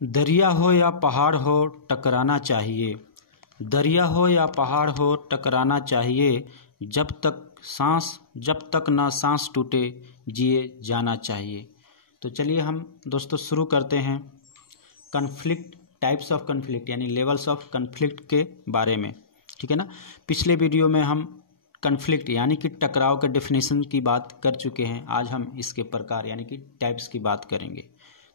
दरिया हो या पहाड़ हो टकराना चाहिए, दरिया हो या पहाड़ हो टकराना चाहिए, जब तक ना सांस टूटे जिए जाना चाहिए। तो चलिए हम दोस्तों शुरू करते हैं कन्फ्लिक्ट, टाइप्स ऑफ कन्फ्लिक्ट यानी लेवल्स ऑफ कन्फ्लिक्ट के बारे में, ठीक है ना। पिछले वीडियो में हम कन्फ्लिक्ट यानी कि टकराव के डेफिनेशन की बात कर चुके हैं। आज हम इसके प्रकार यानी कि टाइप्स की बात करेंगे।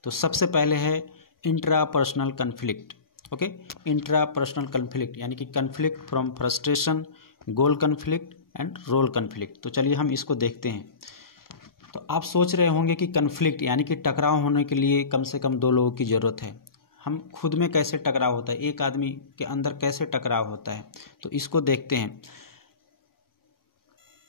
तो सबसे पहले है intrapersonal conflict. Okay, intrapersonal conflict यानी कि conflict from frustration, goal conflict and role conflict. तो चलिए हम इसको देखते हैं। तो आप सोच रहे होंगे कि कन्फ्लिक्ट यानी कि टकराव होने के लिए कम से कम 2 लोगों की ज़रूरत है। हम खुद में कैसे टकराव होता है, एक आदमी के अंदर कैसे टकराव होता है, तो इसको देखते हैं।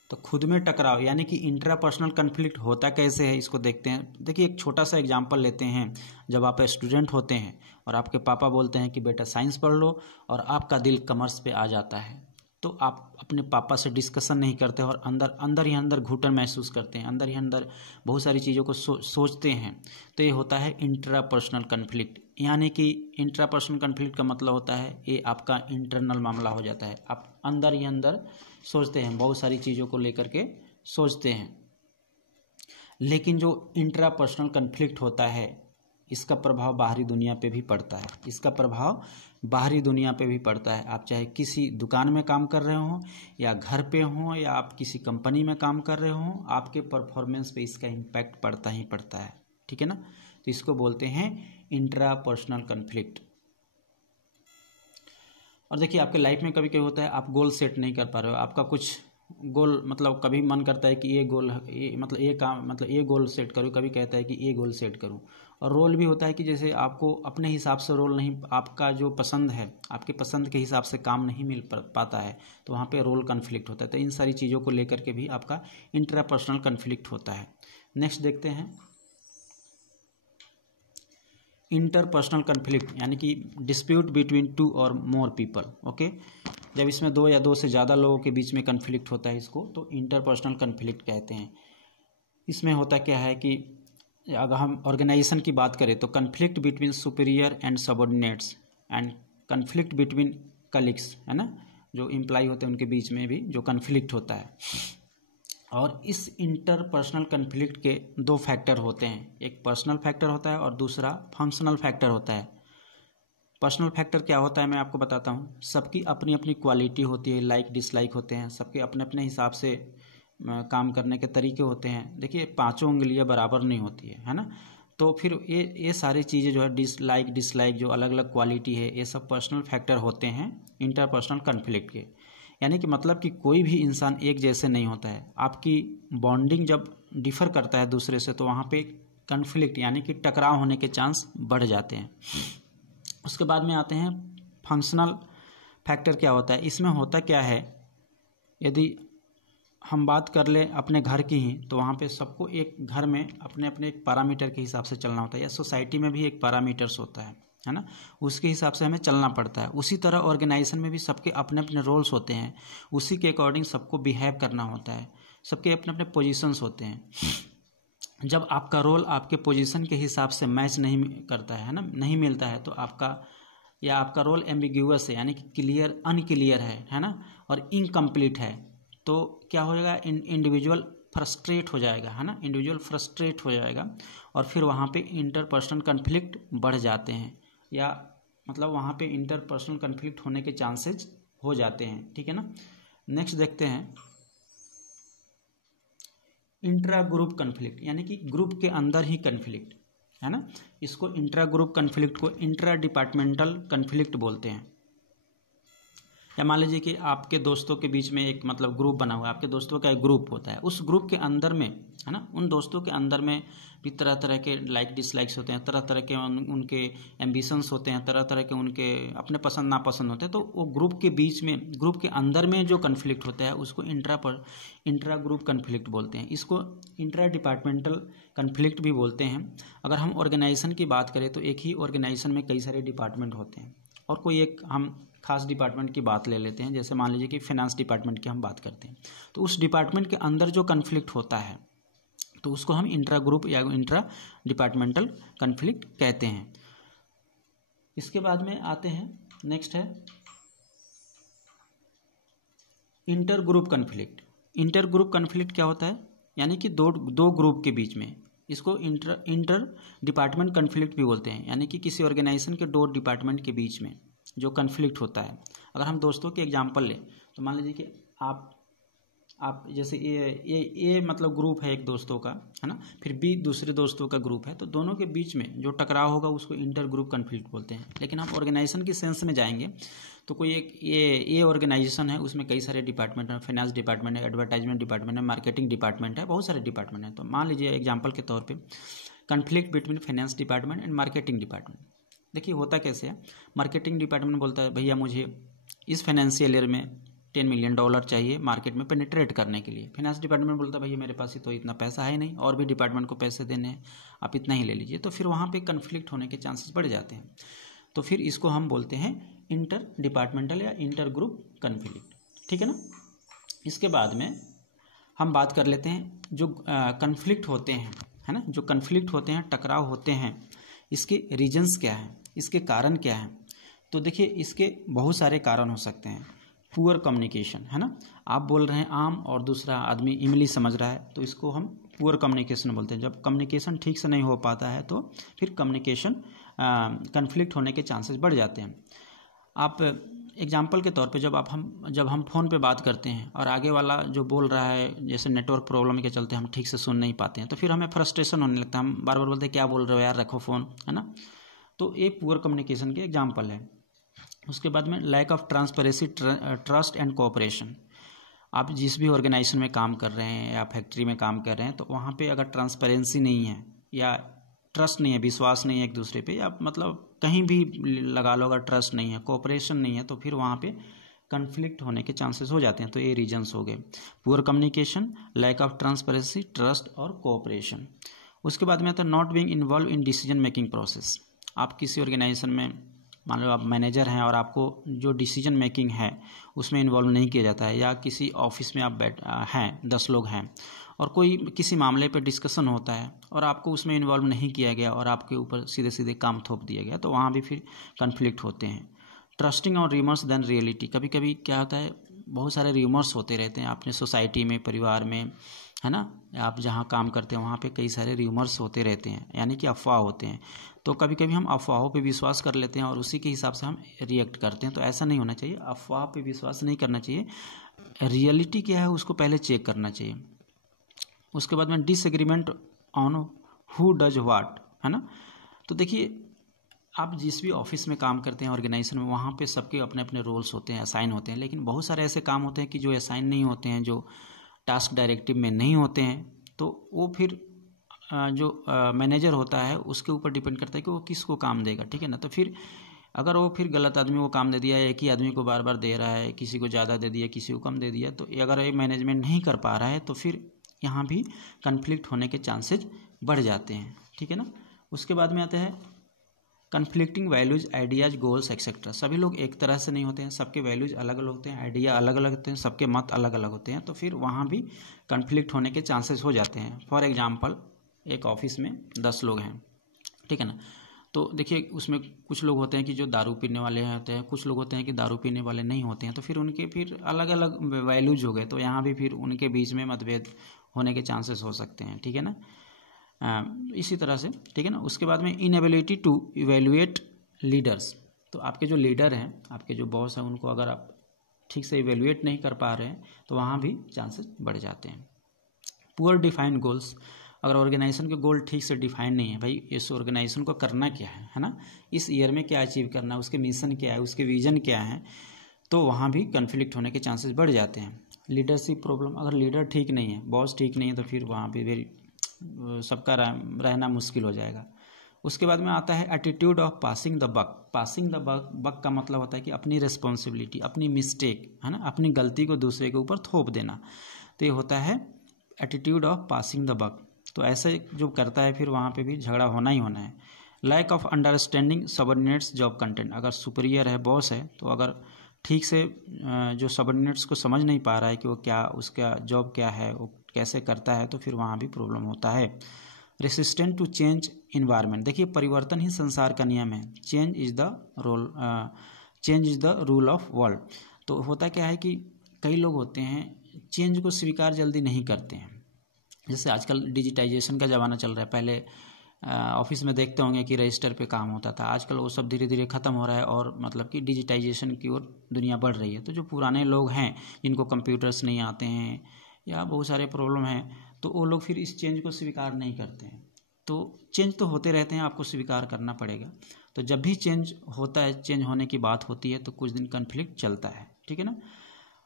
तो खुद में टकराव यानी कि इंट्रापर्सनल कन्फ्लिक्ट होता कैसे है, इसको देखते हैं। देखिए एक छोटा सा एग्जांपल लेते हैं। जब आप स्टूडेंट होते हैं और आपके पापा बोलते हैं कि बेटा साइंस पढ़ लो, और आपका दिल कॉमर्स पे आ जाता है, तो आप अपने पापा से डिस्कशन नहीं करते और अंदर ही अंदर घुटन महसूस करते हैं, अंदर ही अंदर बहुत सारी चीज़ों को सोचते हैं। तो ये होता है इंट्रापर्सनल कन्फ्लिक्ट। यानी कि इंट्रापर्सनल कन्फ्लिक्ट का मतलब होता है ये आपका इंटरनल मामला हो जाता है। आप अंदर ही अंदर सोचते हैं, बहुत सारी चीज़ों को लेकर के सोचते हैं। लेकिन जो इंट्रापर्सनल कन्फ्लिक्ट होता है इसका प्रभाव बाहरी दुनिया पे भी पड़ता है, इसका प्रभाव बाहरी दुनिया पे भी पड़ता है। आप चाहे किसी दुकान में काम कर रहे हो या घर पे हो या आप किसी कंपनी में काम कर रहे हो, आपके परफॉर्मेंस पे इसका इम्पैक्ट पड़ता ही पड़ता है, ठीक है ना। तो इसको बोलते हैं इंट्रापर्सनल कन्फ्लिक्ट। और देखिए आपके लाइफ में कभी कभी होता है आप गोल सेट नहीं कर पा रहे हो, आपका कुछ गोल मतलब कभी मन करता है कि ये गोल ये मतलब ये काम मतलब ये गोल सेट करूँ, कभी कहता है कि ये गोल सेट करूँ। और रोल भी होता है कि जैसे आपको अपने हिसाब से रोल नहीं, आपका जो पसंद है आपके पसंद के हिसाब से काम नहीं मिल पाता है, तो वहाँ पे रोल कन्फ्लिक्ट होता है। तो इन सारी चीज़ों को लेकर के भी आपका इंट्रापर्सनल कन्फ्लिक्ट होता है। नेक्स्ट देखते हैं इंटरपर्सनल कन्फ्लिक्ट यानी कि डिस्प्यूट बिटवीन 2 और मोर पीपल। ओके, जब इसमें 2 या 2 से ज़्यादा लोगों के बीच में कन्फ्लिक्ट होता है इसको तो इंटरपर्सनल कन्फ्लिक्ट कहते हैं। इसमें होता क्या है कि अगर हम ऑर्गेनाइजेशन की बात करें तो conflict between superior and subordinates and conflict between colleagues, है ना, जो एम्प्लॉय होते हैं उनके बीच में भी जो कन्फ्लिक्ट होता है। और इस इंटरपर्सनल कन्फ्लिक्ट के 2 फैक्टर होते हैं, एक पर्सनल फैक्टर होता है और दूसरा फंक्शनल फैक्टर होता है। पर्सनल फैक्टर क्या होता है मैं आपको बताता हूँ। सबकी अपनी अपनी क्वालिटी होती है, लाइक डिसलाइक होते हैं, सबके अपने अपने हिसाब से काम करने के तरीके होते हैं। देखिए 5 उंगलियां बराबर नहीं होती है ना। तो फिर ये सारी चीज़ें जो है डिसलाइक जो अलग अलग क्वालिटी है, ये सब पर्सनल फैक्टर होते हैं इंटरपर्सनल कन्फ्लिक्ट के। यानी कि मतलब कि कोई भी इंसान एक जैसे नहीं होता है। आपकी बॉन्डिंग जब डिफर करता है दूसरे से तो वहाँ पे कन्फ्लिक्ट यानी कि टकराव होने के चांस बढ़ जाते हैं। उसके बाद में आते हैं फंक्शनल फैक्टर। क्या होता है इसमें, होता क्या है, यदि हम बात कर लें अपने घर की ही तो वहाँ पे सबको एक घर में अपने अपने एक पैरामीटर के हिसाब से चलना होता है, या सोसाइटी में भी एक पैरामीटर्स होता है ना, उसके हिसाब से हमें चलना पड़ता है। उसी तरह ऑर्गेनाइजेशन में भी सबके अपने अपने रोल्स होते हैं, उसी के अकॉर्डिंग सबको बिहेव करना होता है, सबके अपने अपने पोजीशंस होते हैं। जब आपका रोल आपके पोजीशन के हिसाब से मैच नहीं करता है ना, नहीं मिलता है, तो आपका रोल एम्बिग्यूअस है यानी कि क्लियर अनक्लियर है ना, और इनकम्प्लीट है, तो क्या हो जाएगा, इंडिविजुअल फ्रस्ट्रेट हो जाएगा, है ना, इंडिविजुअल फ्रस्ट्रेट हो जाएगा। और फिर वहाँ पे इंटरपर्सनल कन्फ्लिक्ट बढ़ जाते हैं, या मतलब वहाँ पे इंटरपर्सनल कन्फ्लिक्ट होने के चांसेस हो जाते हैं, ठीक है ना। नेक्स्ट देखते हैं इंट्रा ग्रुप कन्फ्लिक्ट यानी कि ग्रुप के अंदर ही कन्फ्लिक्ट, है ना। इसको इंट्रा ग्रुप कन्फ्लिक्ट को इंट्रा डिपार्टमेंटल कन्फ्लिक्ट बोलते हैं। या मान लीजिए कि आपके दोस्तों के बीच में एक मतलब ग्रुप बना हुआ है, आपके दोस्तों का एक ग्रुप होता है, उस ग्रुप के अंदर में, है ना, उन दोस्तों के अंदर में भी तरह तरह के लाइक डिसलाइक्स होते हैं, तरह तरह के उनके एम्बिशंस होते हैं, तरह तरह के उनके अपने पसंद नापसंद होते हैं। तो वो ग्रुप के बीच में, ग्रुप के अंदर में जो कन्फ्लिक्ट होता है उसको इंट्रा ग्रुप कन्फ्लिक्ट बोलते हैं। इसको इंट्रा डिपार्टमेंटल कन्फ्लिक्ट भी बोलते हैं। अगर हम ऑर्गेनाइजेशन की बात करें तो एक ही ऑर्गेनाइजेशन में कई सारे डिपार्टमेंट होते हैं, और कोई एक हम खास डिपार्टमेंट की बात ले लेते हैं। जैसे मान लीजिए कि फाइनेंस डिपार्टमेंट की हम बात करते हैं, तो उस डिपार्टमेंट के अंदर जो कन्फ्लिक्ट होता है तो उसको हम इंट्रा ग्रुप या इंट्रा डिपार्टमेंटल कन्फ्लिक्ट कहते हैं। इसके बाद में आते हैं, नेक्स्ट है inter group conflict. Inter group conflict क्या होता है, यानी कि दो ग्रुप के बीच में, इसको इंटर डिपार्टमेंट कन्फ्लिक्ट भी बोलते हैं, यानी कि किसी ऑर्गेनाइजेशन के दो डिपार्टमेंट के बीच में जो कन्फ्लिक्ट होता है। अगर हम दोस्तों के एग्जांपल लें तो मान लीजिए कि आप जैसे ए मतलब ग्रुप है एक दोस्तों का, है ना, फिर बी दूसरे दोस्तों का ग्रुप है, तो दोनों के बीच में जो टकराव होगा उसको इंटर ग्रुप कन्फ्लिक्ट बोलते हैं। लेकिन हम ऑर्गेनाइजेशन की सेंस में जाएंगे तो कोई एक ये ऑर्गेनाइजेशन है, उसमें कई सारे डिपार्टमेंट हैं, फाइनेंस डिपार्टमेंट है, एडवर्टाइजमेंट डिपार्टमेंट है, मार्केटिंग डिपार्टमेंट है, बहुत सारे डिपार्टमेंट हैं। तो मान लीजिए एग्जाम्पल के तौर पर conflict between finance department and marketing department. देखिए होता कैसे है, मार्केटिंग डिपार्टमेंट बोलता है भैया मुझे इस फाइनेंशियल ईयर में $10 मिलियन चाहिए मार्केट में पेनिट्रेट करने के लिए। फाइनेंस डिपार्टमेंट बोलता है भैया मेरे पास ही तो इतना पैसा है नहीं, और भी डिपार्टमेंट को पैसे देने हैं, आप इतना ही ले लीजिए। तो फिर वहाँ पे कन्फ्लिक्ट होने के चांसेस बढ़ जाते हैं। तो फिर इसको हम बोलते हैं इंटर डिपार्टमेंटल या इंटर ग्रुप कन्फ्लिक्ट, ठीक है ना। इसके बाद में हम बात कर लेते हैं जो कन्फ्लिक्ट होते हैं, है ना, जो कन्फ्लिक्ट होते हैं, टकराव होते हैं, इसके रीजन्स क्या हैं, इसके कारण क्या हैं। तो देखिए इसके बहुत सारे कारण हो सकते हैं। पुअर कम्युनिकेशन, है ना, आप बोल रहे हैं आम और दूसरा आदमी इमली समझ रहा है, तो इसको हम पुअर कम्युनिकेशन बोलते हैं। जब कम्युनिकेशन ठीक से नहीं हो पाता है तो फिर कम्युनिकेशन कन्फ्लिक्ट होने के चांसेस बढ़ जाते हैं। आप एग्जाम्पल के तौर पे जब हम फ़ोन पे बात करते हैं और आगे वाला जो बोल रहा है, जैसे नेटवर्क प्रॉब्लम के चलते हम ठीक से सुन नहीं पाते हैं, तो फिर हमें फ्रस्ट्रेशन होने लगता है, हम बार बार बोलते हैं क्या बोल रहे हो यार, रखो फ़ोन, है ना। तो ये पुअर कम्युनिकेशन के एग्जाम्पल है। उसके बाद में lack of transparency, trust and cooperation. आप जिस भी ऑर्गेनाइजेशन में काम कर रहे हैं या फैक्ट्री में काम कर रहे हैं, तो वहाँ पे अगर ट्रांसपेरेंसी नहीं है या ट्रस्ट नहीं है, विश्वास नहीं है एक दूसरे पे, या मतलब कहीं भी लगा लो अगर ट्रस्ट नहीं है, कोऑपरेशन नहीं है, तो फिर वहाँ पे कन्फ्लिक्ट होने के चांसेस हो जाते हैं। तो ये रीजन्स हो गए, poor communication, lack of transparency, trust और कोऑपरेशन। उसके बाद में आता है not being involve in decision making process. आप किसी ऑर्गेनाइजेशन में मान लो आप मैनेजर हैं और आपको जो डिसीजन मेकिंग है उसमें इन्वॉल्व नहीं किया जाता है, या किसी ऑफिस में आप हैं 10 लोग हैं और कोई किसी मामले पर डिस्कशन होता है और आपको उसमें इन्वॉल्व नहीं किया गया और आपके ऊपर सीधे सीधे काम थोप दिया गया, तो वहाँ भी फिर कन्फ्लिक्ट होते हैं। Trusting on rumours then reality. कभी कभी क्या होता है, बहुत सारे र्यूमर्स होते रहते हैं अपने सोसाइटी में, परिवार में, है ना, आप जहाँ काम करते हैं वहाँ पे कई सारे र्यूमर्स होते रहते हैं, यानी कि अफवाह होते हैं। तो कभी कभी हम अफवाहों पे विश्वास कर लेते हैं और उसी के हिसाब से हम रिएक्ट करते हैं। तो ऐसा नहीं होना चाहिए, अफवाह पे विश्वास नहीं करना चाहिए, रियलिटी क्या है उसको पहले चेक करना चाहिए। उसके बाद में disagreement on who does what, है ना। तो देखिए आप जिस भी ऑफिस में काम करते हैं ऑर्गेनाइजेशन में, वहाँ पे सबके अपने अपने रोल्स होते हैं, असाइन होते हैं, लेकिन बहुत सारे ऐसे काम होते हैं कि जो असाइन नहीं होते हैं, जो टास्क डायरेक्टिव में नहीं होते हैं, तो वो फिर जो मैनेजर होता है उसके ऊपर डिपेंड करता है कि वो किसको काम देगा, ठीक है ना। तो फिर अगर वो फिर गलत आदमी को काम दे दिया, एक ही आदमी को बार बार दे रहा है, किसी को ज़्यादा दे दिया, किसी को कम दे दिया, तो अगर ये मैनेजमेंट नहीं कर पा रहा है तो फिर यहाँ भी कन्फ्लिक्ट होने के चांसेज बढ़ जाते हैं, ठीक है ना। उसके बाद में आता है conflicting values, ideas, goals etcetera. सभी लोग एक तरह से नहीं होते हैं, सबके वैल्यूज अलग अलग होते हैं, आइडिया अलग अलग होते हैं, सबके मत अलग अलग होते हैं, तो फिर वहाँ भी कन्फ्लिक्ट होने के चांसेस हो जाते हैं। फॉर एग्जांपल एक ऑफिस में 10 लोग हैं, ठीक है ना। तो देखिए उसमें कुछ लोग होते हैं कि जो दारू पीने वाले होते हैं, कुछ लोग होते हैं कि दारू पीने वाले नहीं होते हैं, तो फिर उनके फिर अलग अलग वैल्यूज हो गए, तो यहाँ भी फिर उनके बीच में मतभेद होने के चांसेस हो सकते हैं, ठीक है ना। इसी तरह से, ठीक है ना। उसके बाद में इनएबिलिटी टू इवेल्युएट लीडर्स। तो आपके जो लीडर हैं, आपके जो बॉस हैं, उनको अगर आप ठीक से इवेल्युएट नहीं कर पा रहे हैं तो वहाँ भी चांसेस बढ़ जाते हैं। Poor defined goals. अगर ऑर्गेनाइजेशन के गोल ठीक से डिफाइन नहीं है, भाई इस ऑर्गेनाइजेशन को करना क्या है ना, इस ईयर में क्या अचीव करना है, उसके मिशन क्या है, उसके विजन क्या है, तो वहाँ भी कन्फ्लिक्ट होने के चांसेस बढ़ जाते हैं। Leadership problem. अगर लीडर ठीक नहीं है, बॉस ठीक नहीं है, तो फिर वहाँ पे फिर सबका रहना मुश्किल हो जाएगा। उसके बाद में आता है attitude of passing the buck. Passing the buck का मतलब होता है कि अपनी रिस्पॉन्सिबिलिटी, अपनी मिस्टेक, है ना, अपनी गलती को दूसरे के ऊपर थोप देना, तो ये होता है attitude of passing the buck. तो ऐसे जो करता है फिर वहाँ पे भी झगड़ा होना ही होना है। Lack of understanding subordinates job content. अगर सुपीरियर है, बॉस है, तो अगर ठीक से जो सबऑर्डिनेट्स को समझ नहीं पा रहा है कि वो क्या, उसका जॉब क्या है, वो कैसे करता है, तो फिर वहाँ भी प्रॉब्लम होता है। Resistant to change environment. देखिए परिवर्तन ही संसार का नियम है, change is the rule of world. तो होता क्या है कि कई लोग होते हैं चेंज को स्वीकार जल्दी नहीं करते हैं। जैसे आजकल डिजिटाइजेशन का ज़माना चल रहा है, पहले ऑफिस में देखते होंगे कि रजिस्टर पे काम होता था, आजकल वो सब धीरे धीरे ख़त्म हो रहा है और मतलब कि डिजिटाइजेशन की ओर दुनिया बढ़ रही है। तो जो पुराने लोग हैं जिनको कंप्यूटर्स नहीं आते हैं या बहुत सारे प्रॉब्लम हैं, तो वो लोग फिर इस चेंज को स्वीकार नहीं करते हैं। तो चेंज तो होते रहते हैं, आपको स्वीकार करना पड़ेगा। तो जब भी चेंज होता है, चेंज होने की बात होती है, तो कुछ दिन कन्फ्लिक्ट चलता है, ठीक है ना।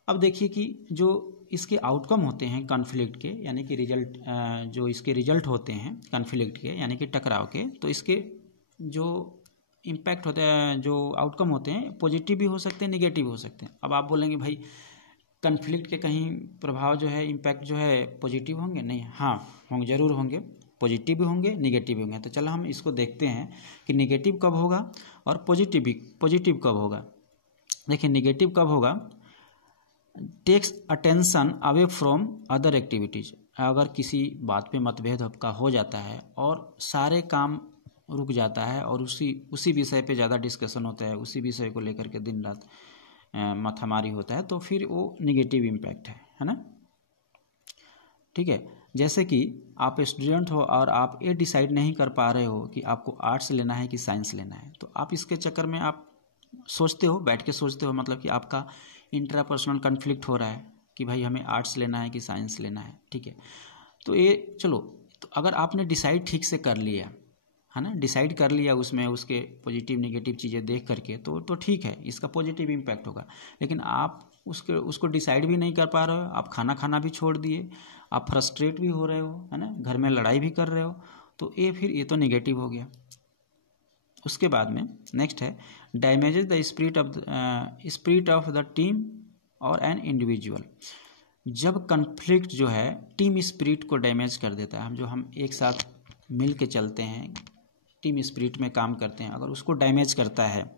अब देखिए कि जो इसके आउटकम होते हैं कॉन्फ्लिक्ट के, यानी कि रिजल्ट, जो इसके रिजल्ट होते हैं कॉन्फ्लिक्ट के यानी कि टकराव के, तो इसके जो इम्पैक्ट होता है, जो आउटकम होते हैं, पॉजिटिव भी हो सकते हैं, निगेटिव हो सकते हैं। अब आप बोलेंगे भाई कॉन्फ्लिक्ट के कहीं प्रभाव जो है, इम्पैक्ट जो है पॉजिटिव होंगे? नहीं, हाँ होंगे, जरूर होंगे, पॉजिटिव भी होंगे, निगेटिव भी होंगे। तो चलो हम इसको देखते हैं कि निगेटिव कब होगा और पॉजिटिव कब होगा। देखिए निगेटिव कब होगा, takes attention away from other activities. अगर किसी बात पे मतभेद आपका हो जाता है और सारे काम रुक जाता है और उसी विषय पे ज़्यादा डिस्कशन होता है, उसी विषय को लेकर के दिन रात माथामारी होता है, तो फिर वो निगेटिव इम्पैक्ट है ना। ठीक है, जैसे कि आप स्टूडेंट हो और आप ये डिसाइड नहीं कर पा रहे हो कि आपको आर्ट्स लेना है कि साइंस लेना है, तो आप इसके चक्कर में आप सोचते हो, बैठ के सोचते हो, मतलब कि आपका इंट्रापर्सनल कन्फ्लिक्ट हो रहा है कि भाई हमें आर्ट्स लेना है कि साइंस लेना है, ठीक है। तो ये चलो, तो अगर आपने डिसाइड ठीक से कर लिया है ना, डिसाइड कर लिया उसमें उसके पॉजिटिव नेगेटिव चीज़ें देख करके, तो ठीक है, इसका पॉजिटिव इम्पैक्ट होगा। लेकिन आप उसको डिसाइड भी नहीं कर पा रहे हो, आप खाना भी छोड़ दिए, आप फ्रस्ट्रेट भी हो रहे हो, है ना, घर में लड़ाई भी कर रहे हो, तो ये तो नेगेटिव हो गया। उसके बाद में नेक्स्ट है damages the spirit of the team और एन इंडिविजुअल। जब कन्फ्लिक्ट जो है टीम स्पिरिट को डैमेज कर देता है, हम एक साथ मिल के चलते हैं, टीम स्पिरिट में काम करते हैं, अगर उसको डैमेज करता है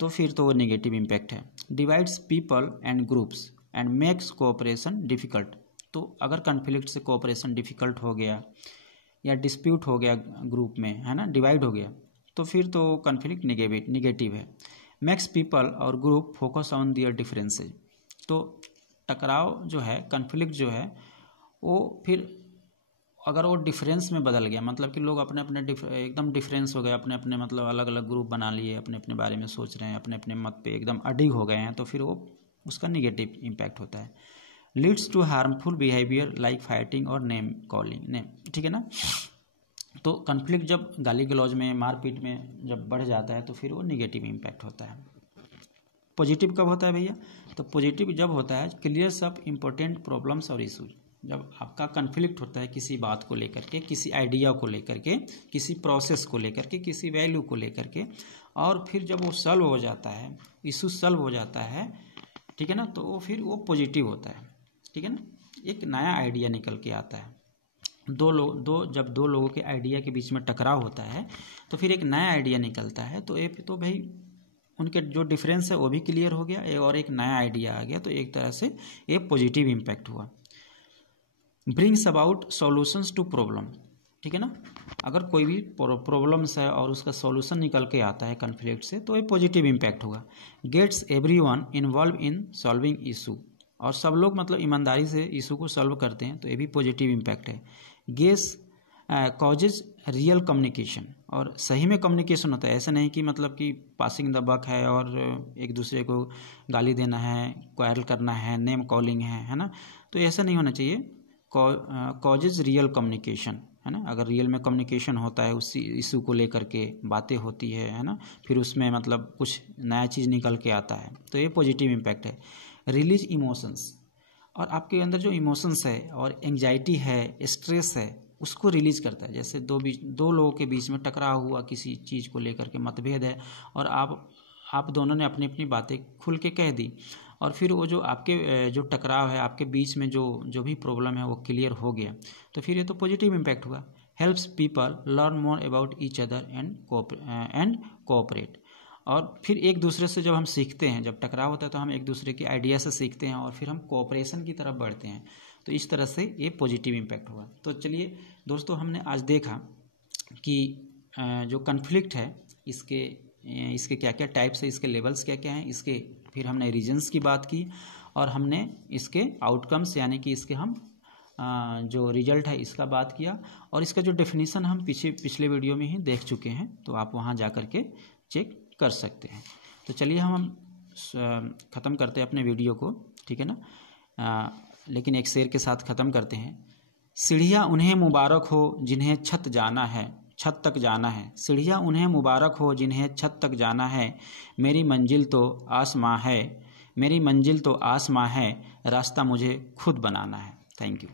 तो फिर तो वो नेगेटिव इम्पैक्ट है। Divides people and groups and makes cooperation difficult. तो अगर कन्फ्लिक्ट से कोऑपरेशन डिफ़िकल्ट हो गया या डिस्प्यूट हो गया ग्रुप में, है ना, डिवाइड हो गया, तो फिर तो कन्फ्लिक्ट निगेटिव है। मेक्स पीपल और group focus on their differences. तो टकराव जो है, कन्फ्लिक्ट जो है, वो फिर अगर वो डिफरेंस में बदल गया, मतलब कि लोग अपने अपने एकदम डिफरेंस हो गए, अपने अपने मतलब अलग अलग ग्रुप बना लिए, अपने अपने बारे में सोच रहे हैं, अपने अपने मत पे एकदम अडिग हो गए हैं, तो फिर वो उसका निगेटिव इम्पैक्ट होता है। Leads to harmful behaviour like fighting और नेम कॉलिंग, ठीक है ना। तो कन्फ्लिक्ट जब गाली गलौज में, मारपीट में जब बढ़ जाता है, तो फिर वो निगेटिव इम्पैक्ट होता है। पॉजिटिव कब होता है भैया? तो पॉजिटिव जब होता है क्लियर्स अप इम्पोर्टेंट प्रॉब्लम्स और इशूज। जब आपका कन्फ्लिक्ट होता है किसी बात को लेकर के, किसी आइडिया को लेकर के, किसी प्रोसेस को लेकर के, किसी वैल्यू को लेकर के, और फिर जब वो सॉल्व हो जाता है, इशू सॉल्व हो जाता है, ठीक है ना, तो फिर वो पॉजिटिव होता है, ठीक है ना। एक नया आइडिया निकल के आता है। जब दो लोगों के आइडिया के बीच में टकराव होता है, तो फिर एक नया आइडिया निकलता है, तो भाई उनके जो डिफरेंस है वो भी क्लियर हो गया और एक नया आइडिया आ गया, तो एक तरह से ये पॉजिटिव इम्पैक्ट हुआ। Brings about solutions to problem, ठीक है ना। अगर कोई भी प्रॉब्लम्स है और उसका सॉल्यूशन निकल के आता है कन्फ्लिक्ट से, तो ये पॉजिटिव इम्पैक्ट होगा। Gets everyone involve in solving issue, और सब लोग मतलब ईमानदारी से इशू को सॉल्व करते हैं, तो ये भी पॉजिटिव इम्पैक्ट है। गेस कॉजेज रियल कम्युनिकेशन, और सही में कम्युनिकेशन होता है, ऐसा नहीं कि मतलब कि पासिंग द बक है और एक दूसरे को गाली देना है, क्वारल करना है, नेम कॉलिंग है ना, तो ऐसा नहीं होना चाहिए। कॉजेज रियल कम्युनिकेशन, है ना, अगर रियल में कम्युनिकेशन होता है, उसी इशू को लेकर के बातें होती है ना, फिर उसमें मतलब कुछ नया चीज़ निकल के आता है, तो ये पॉजिटिव इम्पैक्ट है। रिलीज इमोशंस, और आपके अंदर जो इमोशंस है और एंजाइटी है, स्ट्रेस है, उसको रिलीज करता है। जैसे दो लोगों के बीच में टकराव हुआ, किसी चीज़ को लेकर के मतभेद है, और आप दोनों ने अपनी अपनी बातें खुल के कह दी, और फिर वो जो आपके जो टकराव है, आपके बीच में जो भी प्रॉब्लम है वो क्लियर हो गया, तो फिर ये तो पॉजिटिव इम्पैक्ट हुआ। Helps people learn more about each other and cooperate, और फिर एक दूसरे से जब हम सीखते हैं, जब टकराव होता है तो हम एक दूसरे के आइडिया से सीखते हैं और फिर हम कोऑपरेशन की तरफ बढ़ते हैं। तो इस तरह से ये पॉजिटिव इम्पैक्ट हुआ। तो चलिए दोस्तों, हमने आज देखा कि जो कन्फ्लिक्ट है इसके क्या क्या टाइप्स है, इसके लेवल्स क्या क्या हैं, इसके फिर हमने रीजन्स की बात की और हमने इसके आउटकम्स यानी कि इसके हम जो रिजल्ट है इसका बात किया, और इसका जो डेफिनेशन हम पिछले वीडियो में ही देख चुके हैं, तो आप वहाँ जा कर के चेक कर सकते हैं। तो चलिए हम ख़त्म करते हैं अपने वीडियो को, ठीक है ना। लेकिन एक शेर के साथ ख़त्म करते हैं। सीढ़ियाँ उन्हें मुबारक हो जिन्हें छत तक जाना है। सीढ़ियाँ उन्हें मुबारक हो जिन्हें छत तक जाना है। मेरी मंजिल तो आसमां है, रास्ता मुझे खुद बनाना है। Thank you.